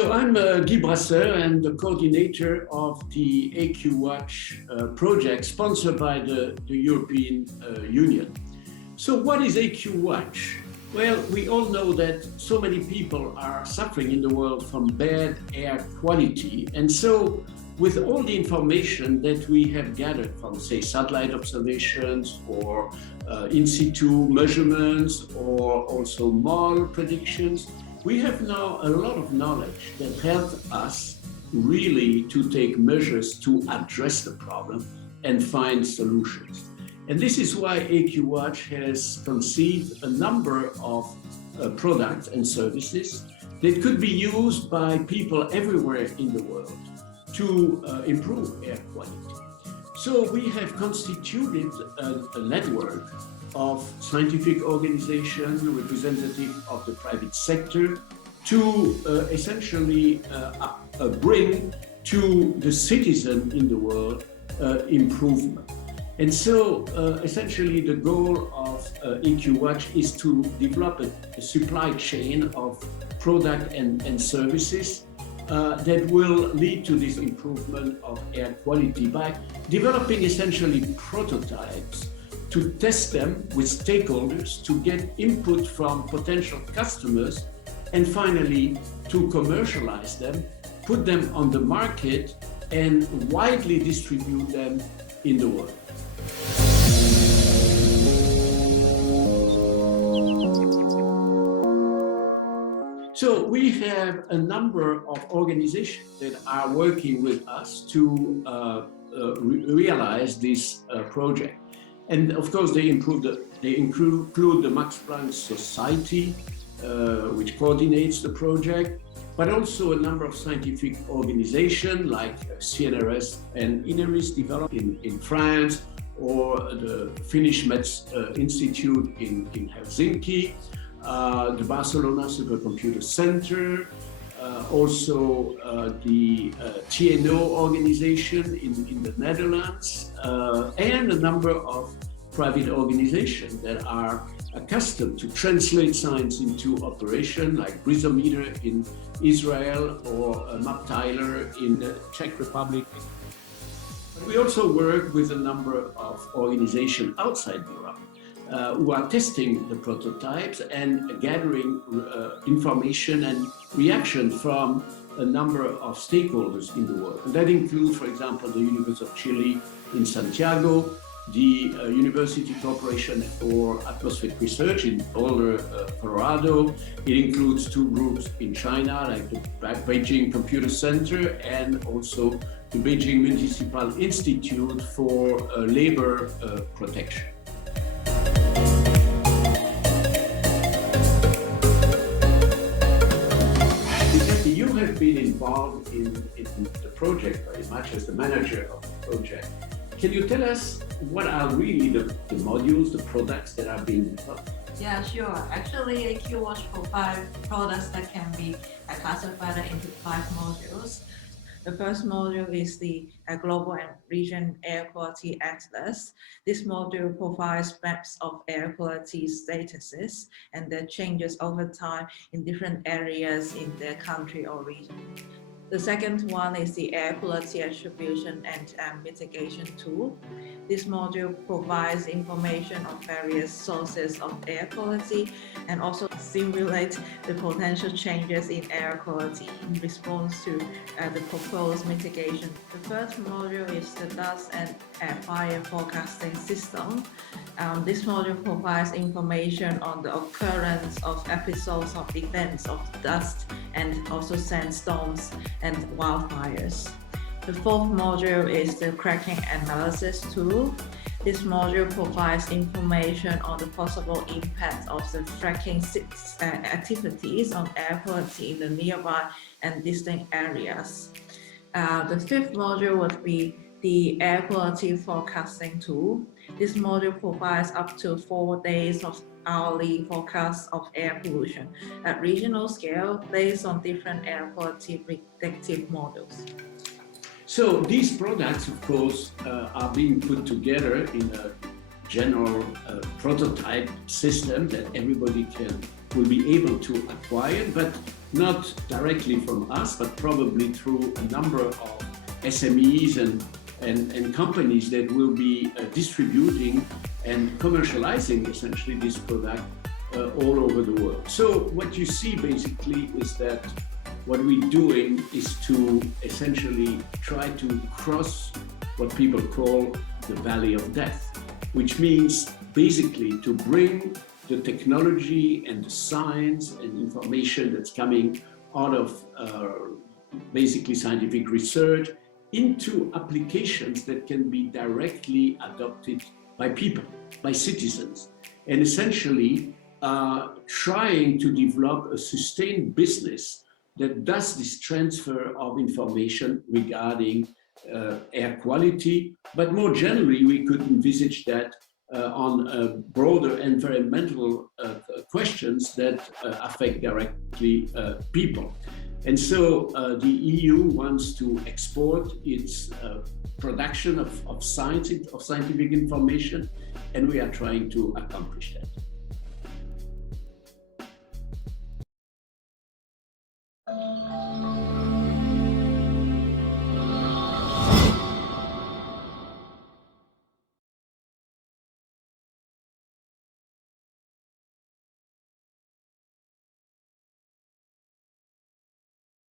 So I'm Guy Brasseur and the coordinator of the AQWATCH project sponsored by the European Union. So what is AQWATCH? Well, we all know that so many people are suffering in the world from bad air quality. And so with all the information that we have gathered from, say, satellite observations or in situ measurements or also model predictions, we have now a lot of knowledge that helps us really to take measures to address the problem and find solutions. And this is why AQWATCH has conceived a number of products and services that could be used by people everywhere in the world to improve air quality. So we have constituted a network of scientific organizations, representative of the private sector, to essentially bring to the citizen in the world improvement. And so essentially the goal of AQWATCH is to develop a supply chain of product and services that will lead to this improvement of air quality by developing essentially prototypes to test them with stakeholders, to get input from potential customers, and finally to commercialize them, put them on the market, and widely distribute them in the world. So we have a number of organizations that are working with us to realize this project. And of course, they include the Max Planck Society, which coordinates the project, but also a number of scientific organizations like CNRS and INERIS developed in France, or the Finnish Mets Institute in Helsinki, the Barcelona Supercomputer Center, also the TNO organization in the Netherlands, and a number of private organizations that are accustomed to translate science into operation, like Brisometer in Israel or MapTyler in the Czech Republic. We also work with a number of organizations outside Europe who are testing the prototypes and gathering information and reaction from a number of stakeholders in the world. And that includes, for example, the University of Chile in Santiago, the University Corporation for Atmospheric Research in Boulder, Colorado. It includes two groups in China, like the Beijing Computer Center and also the Beijing Municipal Institute for Labor Protection. You have been involved in the project very much as the manager of the project. Can you tell us what are really the modules, the products that are being developed? Yeah, sure. Actually, AQWATCH provides products that can be classified into 5 modules. The first module is the Global and Region Air Quality Atlas. This module provides maps of air quality statuses and their changes over time in different areas in the country or region. The second one is the Air Quality Attribution and Mitigation Tool. This module provides information on various sources of air quality and also simulates the potential changes in air quality in response to the proposed mitigation. The third module is the Dust and Fire Forecasting System. This module provides information on the occurrence of episodes of events of dust and also sandstorms and wildfires. The fourth module is the Cracking Analysis Tool. This module provides information on the possible impact of the fracking activities on air quality in the nearby and distant areas. The fifth module would be the Air Quality Forecasting Tool. This module provides up to 4 days of hourly forecasts of air pollution at regional scale based on different air quality predictive models. So these products, of course, are being put together in a general prototype system that everybody will be able to acquire. But not directly from us, but probably through a number of SMEs and companies that will be distributing and commercializing essentially this product all over the world. So what you see basically is that what we're doing is to essentially try to cross what people call the valley of death, which means basically to bring the technology and the science and information that's coming out of basically scientific research into applications that can be directly adopted by people, by citizens, and essentially trying to develop a sustained business that does this transfer of information regarding air quality, but more generally, we could envisage that on broader environmental questions that affect directly people. And so the EU wants to export its production of scientific information, and we are trying to accomplish that.